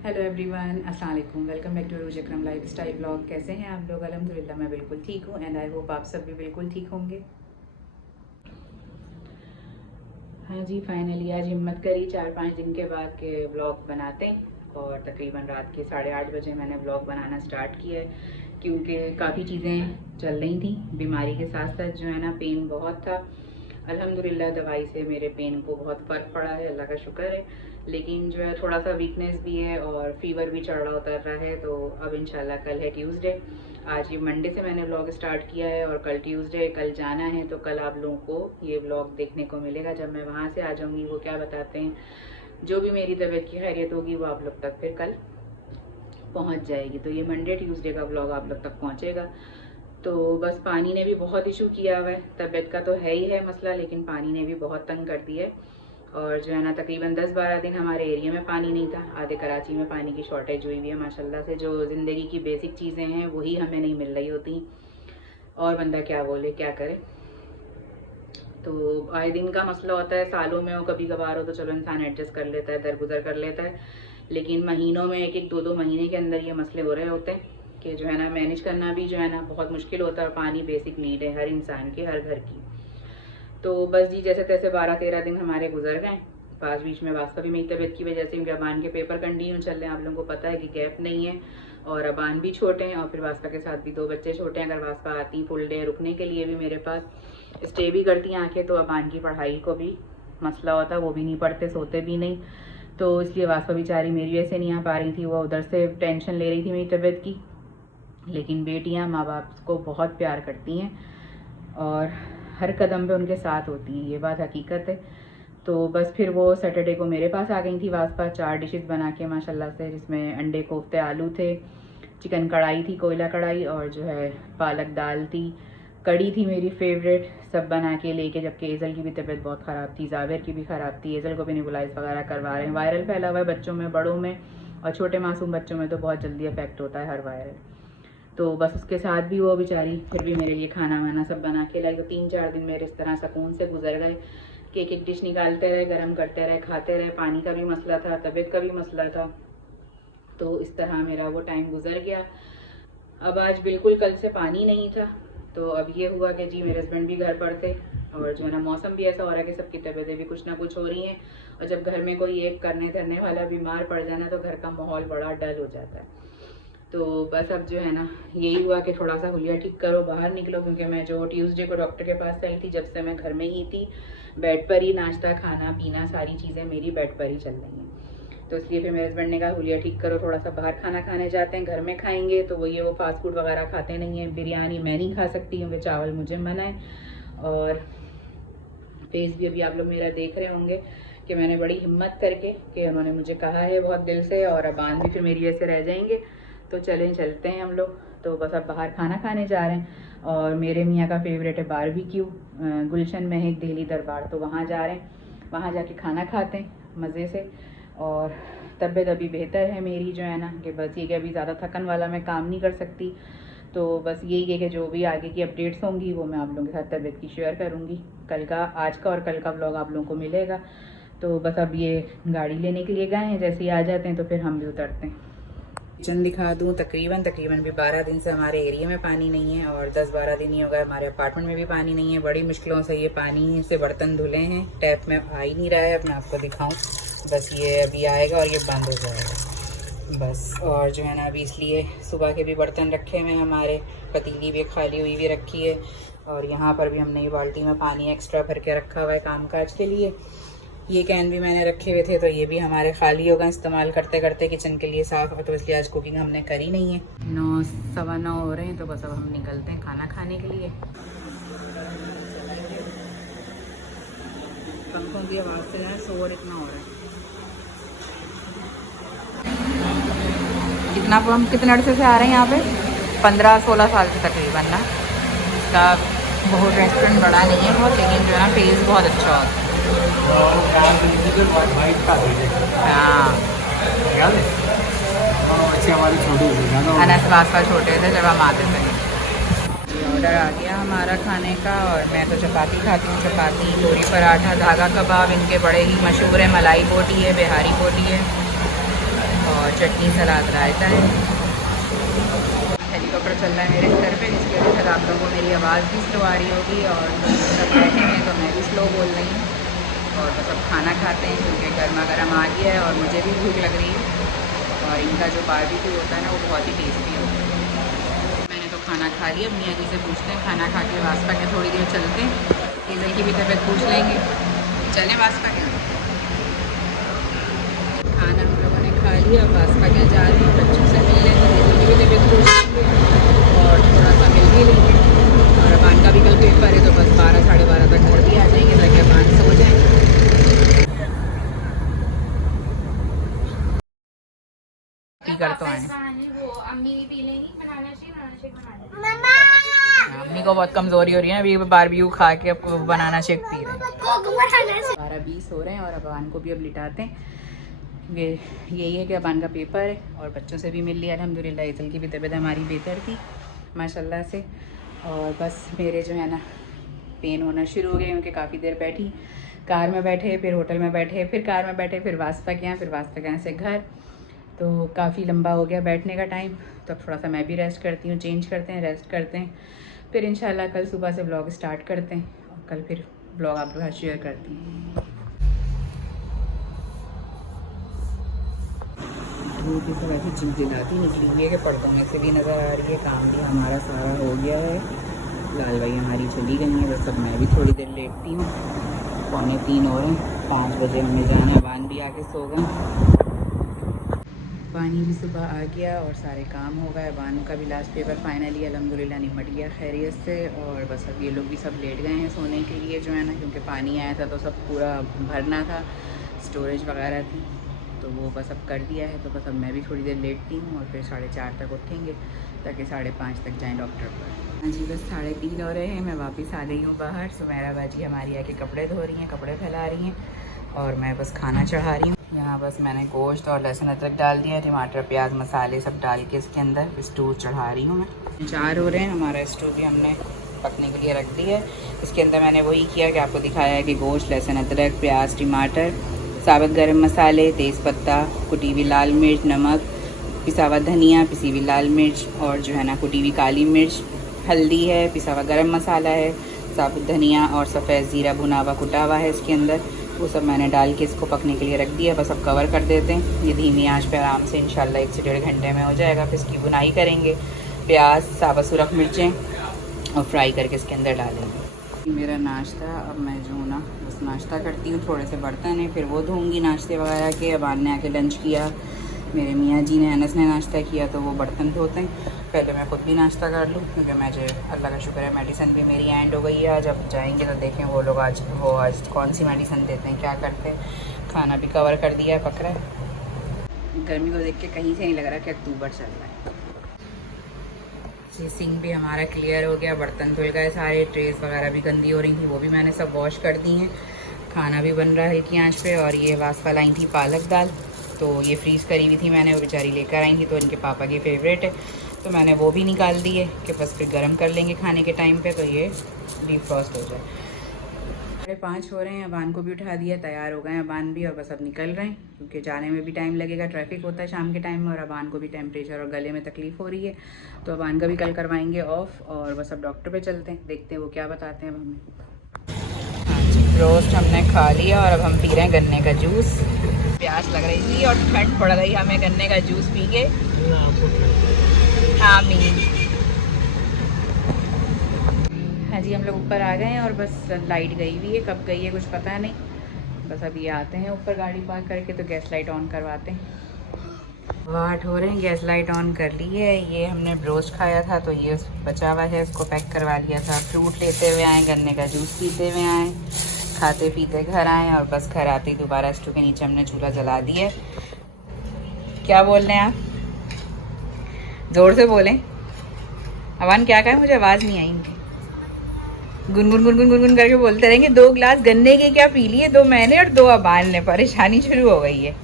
Hello everyone, अस्सलाम वालेकुम। Welcome back to Roz Akram lifestyle blog. कैसे हैं आप लोग? अल्हम्दुलिल्लाह मैं बिल्कुल ठीक हूँ एंड आई होप आप सब भी बिल्कुल ठीक होंगे। हाँ जी, फाइनली आज हिम्मत करी 4-5 दिन के बाद के ब्लॉग बनाते हैं और तकरीबन रात के 8:30 बजे मैंने ब्लॉग बनाना स्टार्ट किया है क्योंकि काफ़ी चीज़ें चल रही थी। बीमारी के साथ साथ जो है ना, पेन बहुत था। अल्हम्दुलिल्लाह दवाई से मेरे पेन को बहुत फ़र्क पड़ा है, अल्लाह का शुक्र है। लेकिन जो है थोड़ा सा वीकनेस भी है और फीवर भी चढ़ रहा उतर रहा है। तो अब इंशाल्लाह कल है ट्यूसडे। आज ये मंडे से मैंने व्लॉग स्टार्ट किया है और कल ट्यूसडे, कल जाना है। तो कल आप लोगों को ये व्लॉग देखने को मिलेगा। जब मैं वहाँ से आ जाऊँगी वो क्या बताते हैं, जो भी मेरी तबीयत की खैरियत होगी वो आप लोग तक फिर कल पहुँच जाएगी। तो ये मंडे ट्यूसडे का व्लॉग आप लोग तक पहुँचेगा। तो बस पानी ने भी बहुत इशू किया हुआ है। तबीयत का तो है ही है मसला, लेकिन पानी ने भी बहुत तंग कर दिया है। और जो है ना, तकरीबन 10-12 दिन हमारे एरिया में पानी नहीं था। आधे कराची में पानी की शॉर्टेज हुई हुई है माशाल्लाह से। जो ज़िंदगी की बेसिक चीज़ें हैं वही हमें नहीं मिल रही होती, और बंदा क्या बोले क्या करे। तो आए दिन का मसला होता है, सालों में हो कभी कभार हो तो चलो इंसान एडजस्ट कर लेता है, दरगुजर कर लेता है। लेकिन महीनों में 1-1, 2-2 महीने के अंदर ये मसले हो रहे होते हैं कि जो है ना, मैनेज करना भी जो है ना बहुत मुश्किल होता है। और पानी बेसिक नीड है हर इंसान की, हर घर की। तो बस जी, जैसे तैसे 12-13 दिन हमारे गुजर गए। पास बीच में वास्ता भी मेरी तबीयत की वजह से, क्योंकि अबान के पेपर कंटिन्यू चल रहे हैं। आप लोगों को पता है कि गैप नहीं है, और अबान भी छोटे हैं और फिर वास्ता के साथ भी 2 बच्चे छोटे हैं। अगर वास्ता आती फुल डे रुकने के लिए भी मेरे पास, स्टे भी करती हैं आके, तो अबान की पढ़ाई को भी मसला होता, वो भी नहीं पढ़ते, सोते भी नहीं। तो इसलिए वास्ता बेचारी मेरी वजह से नहीं आ पा रही थी। वो उधर से टेंशन ले रही थी मेरी तबीयत की। लेकिन बेटियां माँ बाप को बहुत प्यार करती हैं और हर कदम पे उनके साथ होती हैं, ये बात हकीकत है। तो बस फिर वो सैटरडे को मेरे पास आ गई थी वास्ता 4 डिशेस बना के माशाल्लाह से, जिसमें अंडे कोफ्ते, आलू थे, चिकन कढ़ाई थी, कोयला कढ़ाई, और जो है पालक दाल थी, कड़ी थी मेरी फेवरेट। सब बना के लेके, जबकि एजल की भी तबीयत बहुत ख़राब थी, जावेर की भी ख़राब थी। एजल को भी नेबुलाइज वगैरह करवा रहे हैं। वायरल फैला हुआ है बच्चों में, बड़ों में, और छोटे मासूम बच्चों में तो बहुत जल्दी अफेक्ट होता है हर वायरल। तो बस उसके साथ भी वो बेचारी फिर भी मेरे लिए खाना वाना सब बना के लाई। तो 3-4 दिन मेरे इस तरह सुकून से गुजर गए कि एक डिश निकालते रहे, गर्म करते रहे, खाते रहे। पानी का भी मसला था, तबीयत का भी मसला था। तो इस तरह मेरा वो टाइम गुजर गया। अब आज बिल्कुल कल से पानी नहीं था। तो अब ये हुआ कि जी, मेरे हस्बैंड भी घर पर थे, और जो है ना, मौसम भी ऐसा हो रहा है कि सबकी तबीयतें भी कुछ ना कुछ हो रही हैं। और जब घर में कोई एक करने धरने वाला बीमार पड़ जाना, तो घर का माहौल बड़ा डल हो जाता है। तो बस अब जो है ना, यही हुआ कि थोड़ा सा हुलिया ठीक करो, बाहर निकलो। क्योंकि मैं जो ट्यूसडे को डॉक्टर के पास आई थी, जब से मैं घर में ही थी, बेड पर ही, नाश्ता खाना पीना सारी चीज़ें मेरी बेड पर ही चल रही हैं। तो इसलिए फिर मेरे हस्बैंड ने कहा हुलिया ठीक करो, थोड़ा सा बाहर खाना खाने जाते हैं, घर में खाएंगे। तो वो फास्ट फूड वगैरह खाते नहीं हैं। बिरयानी मैं नहीं खा सकती, क्योंकि चावल मुझे मना है। और फेस भी अभी आप लोग मेरा देख रहे होंगे कि मैंने बड़ी हिम्मत करके, कि उन्होंने मुझे कहा है बहुत दिल से, और अबान भी फिर मेरी वजह से रह जाएंगे। तो चलते हैं हम लोग। तो बस अब बाहर खाना खाने जा रहे हैं। और मेरे मियाँ का फेवरेट है बारबेक्यू, गुलशन में है दिल्ली दरबार, तो वहाँ जा रहे हैं। वहाँ जाके खाना खाते हैं मज़े से। और तबीयत अभी बेहतर है मेरी, जो है ना, कि बस ये कि अभी ज़्यादा थकन वाला मैं काम नहीं कर सकती। तो बस यही है कि जो भी आगे की अपडेट्स होंगी वो मैं आप लोगों के साथ तबीयत की शेयर करूँगी। कल का, आज का और कल का व्लॉग आप लोगों को मिलेगा। तो बस अब ये गाड़ी लेने के लिए गए हैं, जैसे ही आ जाते हैं तो फिर हम भी उतरते हैं। किचन दिखा दूँ। तकरीबन भी 12 दिन से हमारे एरिया में पानी नहीं है, और 10-12 दिन ही हो गए हमारे अपार्टमेंट में भी पानी नहीं है। बड़ी मुश्किलों से ये पानी से बर्तन धुले हैं, टैप में आ ही नहीं रहा है। अब मैं आपको दिखाऊं, बस ये अभी आएगा और ये बंद हो जाएगा बस। और जो है ना, अभी इसलिए सुबह के भी बर्तन रखे हुए हैं हमारे, पतीली भी खाली हुई भी रखी है। और यहाँ पर भी हमने ये बाल्टी में पानी एक्स्ट्रा भर के रखा हुआ है काम काज के लिए। ये कैन भी मैंने रखे हुए थे, तो ये भी हमारे खाली होगा इस्तेमाल करते करते किचन के लिए साफ। तो इसलिए आज कुकिंग हमने करी नहीं है। 9-9:15 हो रहे हैं। तो बस अब हम निकलते हैं खाना खाने के लिए। पंखों की आवाज़ से है, शोर इतना हो रहा है। हम कितने अरसे से आ रहे हैं यहाँ पे? 15-16 साल से तकरीबन ना। इसका बहुत रेस्टोरेंट बड़ा नहीं है बहुत, लेकिन जो है ना, टेस्ट बहुत अच्छा होता है। हाँ, अनस वास्ता छोटे थे जब हम आते थे। ऑर्डर आ गया हमारा खाने का, और मैं तो चपाती खाती हूँ। चपाती, पूरी पराठा, धागा कबाब इनके बड़े ही मशहूर है। मलाई बोटी है, बिहारी बोटी है, और चटनी सलाद रायता है। हेलीकॉप्टर चल रहा है मेरे सर पे, जिसकी वजह से आप लोगों को मेरी आवाज़ भी स्लो आ रही होगी और सब बैठे हैं तो मैं भी स्लो बोल रही हूँ। और बस अब खाना खाते हैं क्योंकि गर्मा गर्म आ गया है और मुझे भी भूख लग रही है। और इनका जो बारबेक्यू होता है ना वो बहुत ही टेस्टी होता है। मैंने तो खाना खा लिया। मियाँ जी से पूछते हैं खाना खा के वास्ता के थोड़ी देर चलते हैं, हेज़ल की भी तबीयत पूछ लेंगे, चलें वास्ता के। खाना हम लोगों ने खा लिया, वास्ता के जा रहे हैं, बच्चों से मिल लेंगे, हेज़ल की भी तबीयत पूछ लेंगे और थोड़ा सा मिल भी लेंगे। और अबान का भी कल पेपर है तो बस 12 साढ़े 12 तक घर भी आ जाएंगे ताकि अबान सो जाए। कर तो आए अम्मी को बहुत कमजोरी हो रही है अभी, बारबेक्यू खा के अब बनाना शेक पी रहे हैं। 12:20 हो रहे हैं और अबान को भी अब लिटाते हैं। यही है कि अबान का पेपर है और बच्चों से भी मिल लिया अल्हम्दुलिल्लाह। हेज़ल की भी तबीयत हमारी बेहतर थी माशाल्लाह से। और बस मेरे जो है ना पेन होना शुरू हो गए क्योंकि काफ़ी देर बैठी, कार में बैठे, फिर होटल में बैठे, फिर कार में बैठे, फिर वास्ता के यहाँ, फिर वास्ता के यहाँ से घर, तो काफ़ी लंबा हो गया बैठने का टाइम। तो अब थोड़ा सा मैं भी रेस्ट करती हूँ, चेंज करते हैं, रेस्ट करते हैं, फिर इंशाल्लाह कल सुबह से व्लॉग स्टार्ट करते हैं और कल फिर व्लॉग आप लोग शेयर करती हूँ। धूप भी सब ऐसी चिलचिलाती निकली हुई है कि पर्दों में से भी नज़र आ रही है। काम भी हमारा सारा हो गया है, लाल भाई हमारी चली गई हैं, बस अब मैं भी थोड़ी देर लेटती हूँ। 2:45 हो रहे हैं, 5 बजे हमें जाना है। वान भी आके सो गए, पानी भी सुबह आ गया और सारे काम हो गए। बानू का भी लास्ट पेपर फाइनली अल्हम्दुलिल्लाह निपट गया खैरियत से। और बस अब ये लोग भी सब लेट गए हैं सोने के लिए जो है ना, क्योंकि पानी आया था तो सब पूरा भरना था, स्टोरेज वगैरह थी, तो वो बस अब कर दिया है। तो बस अब मैं भी थोड़ी देर लेटती हूँ और फिर 4:30 तक उठेंगे ताकि 5:30 तक जाएँ डॉक्टर पर। हाँ जी, बस 3:30 हो रहे हैं, मैं वापस आ गई हूँ बाहर। सुमेरा बाजी हमारी आके कपड़े धो रही हैं, कपड़े फैला रही हैं और मैं बस खाना चढ़ा रही हूँ। यहाँ बस मैंने गोश्त और लहसुन अदरक डाल दिया, टमाटर प्याज मसाले सब डाल के इसके अंदर स्टू चढ़ा रही हूँ मैं। 4 हो रहे हैं, हमारा स्टू भी हमने पकने के लिए रख दिया है। इसके अंदर मैंने वही किया कि आपको दिखाया है कि गोश्त, लहसुन अदरक, प्याज, टमाटर, साबुत गरम मसाले, तेज़पत्ता, कुटी हुई लाल मिर्च, नमक, पिसा हुआ धनिया, पिसी हुई लाल मिर्च और जो है ना कुटी हुई काली मिर्च, हल्दी है, पिसा हुआ गरम मसाला है, साबुत धनिया और सफ़ेद ज़ीरा भुना हुआ कुटा हुआ है इसके अंदर। वो सब मैंने डाल के इसको पकने के लिए रख दिया। बस अब कवर कर देते हैं, ये धीमी आंच पे आराम से इंशाल्लाह 1 से 1.5 घंटे में हो जाएगा। फिर इसकी बुनाई करेंगे, प्याज, साबुत सुरख मिर्चें और फ्राई करके इसके अंदर डालेंगे। मेरा नाश्ता, अब मैं जो ना बस नाश्ता करती हूँ, थोड़े से बर्तन हैं फिर वो धोऊँगी नाश्ते वगैरह के। अब आने आके लंच किया, मेरे मियाँ जी ने, अनस ने नाश्ता किया तो वो बर्तन धोते हैं। पहले मैं खुद भी नाश्ता कर लूँ क्योंकि मुझे अल्लाह का शुक्र है मेडिसिन भी मेरी एंड हो गई है। आज अब जाएंगे तो देखें वो लोग आज कौन सी मेडिसिन देते हैं, क्या करते हैं। खाना भी कवर कर दिया है, पक रहा है। गर्मी को देख के कहीं से नहीं लग रहा कि अक्टूबर चल रहा है। ये सिंक भी हमारा क्लियर हो गया, बर्तन धुल गए सारे, ट्रेस वगैरह भी गंदी हो रही थी वो भी मैंने सब वॉश कर दी हैं। खाना भी बन रहा है हल्की आँच पे। और ये वास्ता लाई थी पालक दाल, तो ये फ्रीज़ करी हुई थी मैंने, वो बेचारी लेकर आई थी, तो इनके पापा की फ़ेवरेट है तो मैंने वो भी निकाल दी है कि बस फिर गर्म कर लेंगे खाने के टाइम पे तो ये डीप फ्रॉस्ट हो जाए। 5:30 हो रहे हैं, अबान को भी उठा दिया, तैयार हो गए हैं अबान भी और बस अब निकल रहे हैं क्योंकि जाने में भी टाइम लगेगा, ट्रैफिक होता है शाम के टाइम में। और अबान को भी टेम्परेचर और गले में तकलीफ़ हो रही है तो अबान का भी कल करवाएंगे ऑफ। और बस अब डॉक्टर पे चलते हैं, देखते हैं वो क्या बताते हैं अब हमें। हाँ जी, रोस्ट हमने खा लिया और अब हम पी रहे हैं गन्ने का जूस। प्यास लग रही थी और ठंड पड़ रही हमें गन्ने का जूस पी के। आमीन। हाँ जी, हम लोग ऊपर आ गए हैं और बस लाइट गई हुई है, कब गई है कुछ पता नहीं। बस अभी आते हैं ऊपर गाड़ी पार्क करके तो गैस लाइट ऑन करवाते हैं। 8 हो रहे हैं, गैस लाइट ऑन कर ली है। ये हमने ब्रोस्ट खाया था तो ये बचा हुआ है, उसको पैक करवा लिया था। फ्रूट लेते हुए आए, गन्ने का जूस पीते हुए आए, खाते पीते घर आए और बस घर आते ही दोबारा स्टोव के नीचे हमने चूल्हा जला दिया। क्या बोल रहे हैं आप? ज़ोर से बोलें। अवान क्या कहा, मुझे आवाज़ नहीं आई इनकी। गुनगुन गुनगुन गुनगुन करके बोलते रहेंगे। 2 गिलास गन्ने के क्या पी लिए, 2 मैंने और 2 अबान ने। परेशानी शुरू हो गई है।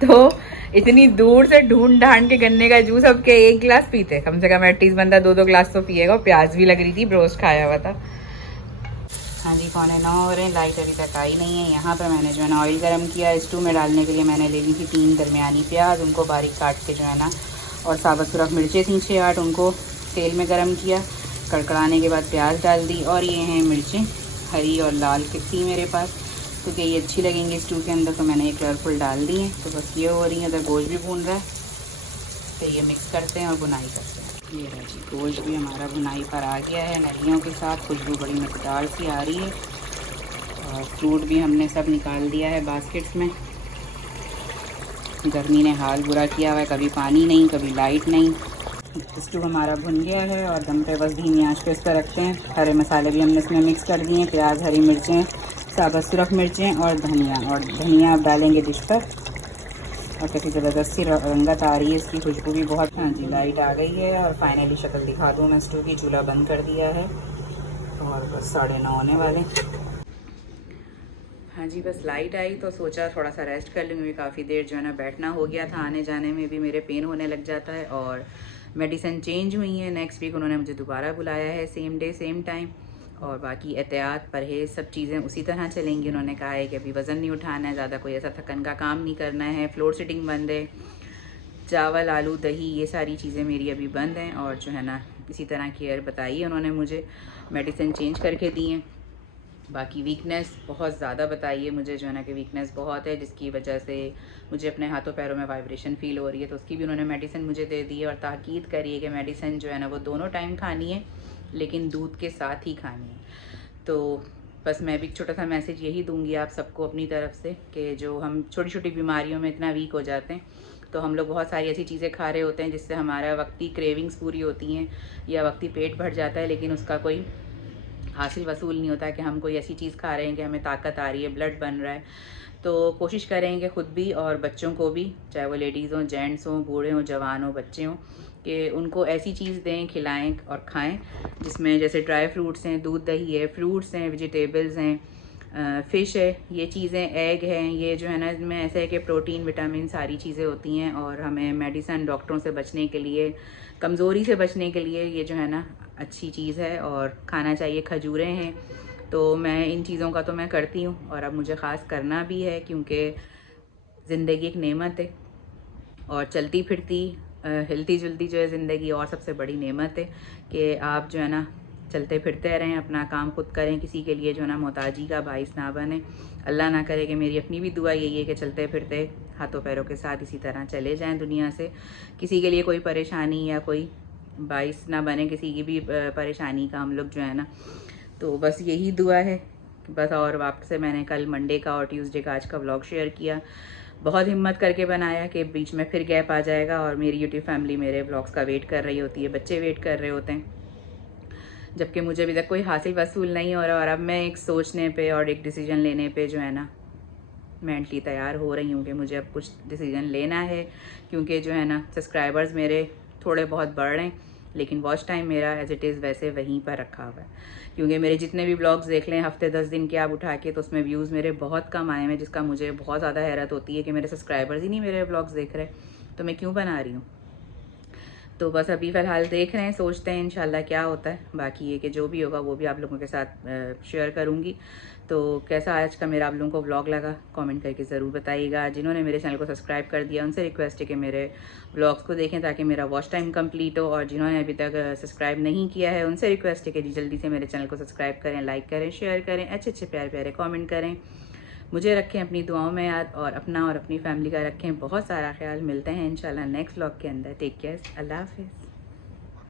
तो इतनी दूर से ढूंढ ढांड के गन्ने का जूस अब के 1 गिलास पीते, कम से कम एटलीस्ट बंदा 2-2 गिलास तो पिएगा। प्याज भी लग रही थी, ब्रोस्ट खाया हुआ था। हाँ जी, 8:45 हो रहे हैं, लाइट अभी तक आई नहीं है। यहाँ पर मैंने जो है ना ऑयल गर्म किया। स्टू में डालने के लिए मैंने ले ली थी 3 दरमियानी प्याज, उनको बारीक काट के जो है ना, और साबुत सुरख मिर्चें थी 6-8, उनको तेल में गर्म किया। कड़कड़ाने के बाद प्याज डाल दी, और ये हैं मिर्चें हरी और लाल थी मेरे पास, क्योंकि ये अच्छी लगेंगी स्टू के अंदर, तो मैंने ये कलरफुल डाल दी हैं। तो बस ये हो रही है, इधर गोश्त भी भून रहा है, तो ये मिक्स करते हैं और बुनाई करते हैं। ये रहा जी, गोश्त भी हमारा बुनाई पर आ गया है नलियों के साथ, खुशबू बड़ी मज़ेदार सी आ रही है। और फ्रूट भी हमने सब निकाल दिया है बास्केट्स में। गर्मी ने हाल बुरा किया हुआ है, कभी पानी नहीं, कभी लाइट नहीं। स्टू हमारा भुन गया है और दम पे बस धीमी आंच पे इस पर रखते हैं। हरे मसाले भी हमने इसमें मिक्स कर दिए हैं, प्याज, हरी मिर्चें, साबुत सुरख मिर्चें और धनिया डालेंगे डिश पर। और कैसी ज़बरदस्त सी रंगत आ रही है इसकी, खुशबू भी बहुत। हाँ जी, लाइट आ गई है और फाइनली शक्ल दिखा दूँ मैं स्टू की। चूल्हा बंद कर दिया है और बस 9:30 होने वाले। हाँ जी, बस लाइट आई तो सोचा थोड़ा सा रेस्ट कर लूँगी। काफ़ी देर जो है ना बैठना हो गया था, आने जाने में भी मेरे पेन होने लग जाता है। और मेडिसिन चेंज हुई है, नेक्स्ट वीक उन्होंने मुझे दोबारा बुलाया है, सेम डे सेम टाइम। और बाकी एहतियात, परहेज़, सब चीज़ें उसी तरह चलेंगी। उन्होंने कहा है कि अभी वज़न नहीं उठाना है, ज़्यादा कोई ऐसा थकन का काम नहीं करना है, फ्लोर सिटिंग बंद है, चावल, आलू, दही, ये सारी चीज़ें मेरी अभी बंद हैं। और जो है ना इसी तरह केयर बताई है उन्होंने मुझे, मेडिसिन चेंज करके दी हैं। बाकी वीकनेस बहुत ज़्यादा बताई है मुझे, जो है ना कि वीकनेस बहुत है, जिसकी वजह से मुझे अपने हाथों पैरों में वाइब्रेशन फ़ील हो रही है। तो उसकी भी उन्होंने मेडिसिन मुझे दे दी है और ताकीद करी है कि मेडिसिन जो है ना वो दोनों टाइम खानी है, लेकिन दूध के साथ ही खानी है। तो बस मैं भी एक छोटा सा मैसेज यही दूंगी आप सबको अपनी तरफ से, कि जो हम छोटी छोटी बीमारियों में इतना वीक हो जाते हैं, तो हम लोग बहुत सारी ऐसी चीज़ें खा रहे होते हैं जिससे हमारा वक्ती क्रेविंग्स पूरी होती हैं या वक्ती पेट भर जाता है, लेकिन उसका कोई हासिल वसूल नहीं होता कि हम कोई ऐसी चीज़ खा रहे हैं कि हमें ताकत आ रही है, ब्लड बन रहा है। तो कोशिश करेंगे ख़ुद भी और बच्चों को भी, चाहे वो लेडीज़ हों, जेंट्स हों, बूढ़े हों, जवान हों, बच्चे हों, कि उनको ऐसी चीज़ दें, खिलाएं और खाएं जिसमें जैसे ड्राई फ्रूट्स हैं, दूध दही है, फ्रूट्स हैं, वेजिटेबल्स हैं, फ़िश है, ये चीज़ें, एग हैं, ये जो है ना इनमें ऐसे है कि प्रोटीन, विटामिन, सारी चीज़ें होती हैं। और हमें मेडिसिन, डॉक्टरों से बचने के लिए, कमज़ोरी से बचने के लिए ये जो है ना अच्छी चीज़ है और खाना चाहिए। खजूरें हैं, तो मैं इन चीज़ों का तो मैं करती हूँ और अब मुझे ख़ास करना भी है, क्योंकि ज़िंदगी एक नेमत है और चलती फिरती हिलती जुलती जो है ज़िंदगी और सबसे बड़ी नेमत है, कि आप जो है ना चलते फिरते रहें, अपना काम खुद करें, किसी के लिए जो है ना मोहताजी का बाइस ना बने। अल्लाह ना करे कि मेरी अपनी भी दुआ यही है कि चलते फिरते हाथों पैरों के साथ इसी तरह चले जाएं दुनिया से, किसी के लिए कोई परेशानी या कोई बाइस ना बने किसी की भी परेशानी का हम लोग जो है ना। तो बस यही दुआ है बस। और आपसे मैंने कल मंडे का और ट्यूसडे का आज का व्लॉग शेयर किया, बहुत हिम्मत करके बनाया कि बीच में फिर गैप आ जाएगा और मेरी यूट्यूब फैमिली मेरे व्लॉग्स का वेट कर रही होती है, बच्चे वेट कर रहे होते हैं, जबकि मुझे अभी तक कोई हासिल वसूल नहीं हो रहा। और अब मैं एक सोचने पे और एक डिसीजन लेने पे जो है ना मेंटली तैयार हो रही हूँ कि मुझे अब कुछ डिसीजन लेना है, क्योंकि जो है ना सब्सक्राइबर्स मेरे थोड़े बहुत बढ़ रहे हैं, लेकिन वॉच टाइम मेरा एज इट इज़ वैसे वहीं पर रखा हुआ है। क्योंकि मेरे जितने भी ब्लॉग्स देख लें हफ्ते 10 दिन के आप उठा के, तो उसमें व्यूज़ मेरे बहुत कम आए हैं, जिसका मुझे बहुत ज़्यादा हैरत होती है कि मेरे सब्सक्राइबर्स ही नहीं मेरे ब्लॉग्स देख रहे, तो मैं क्यों बना रही हूँ। तो बस अभी फ़िलहाल देख रहे हैं, सोचते हैं इंशाल्लाह क्या होता है। बाकी ये कि जो भी होगा वो भी आप लोगों के साथ शेयर करूँगी। तो कैसा आज का मेरा आप लोगों को व्लॉग लगा, कमेंट करके ज़रूर बताइएगा। जिन्होंने मेरे चैनल को सब्सक्राइब कर दिया उनसे रिक्वेस्ट है कि मेरे व्लॉग्स को देखें ताकि मेरा वॉच टाइम कंप्लीट हो, और जिन्होंने अभी तक सब्सक्राइब नहीं किया है उनसे रिक्वेस्ट है कि जी जल्दी से मेरे चैनल को सब्सक्राइब करें, लाइक करें, शेयर करें, अच्छे अच्छे प्यारे प्यारे कॉमेंट करें, मुझे रखें अपनी दुआओं में याद, और अपना और अपनी फैमिली का रखें बहुत सारा ख्याल। मिलते हैं इंशाल्लाह नेक्स्ट व्लॉग के अंदर। टेक केयर, अल्लाह हाफिज़।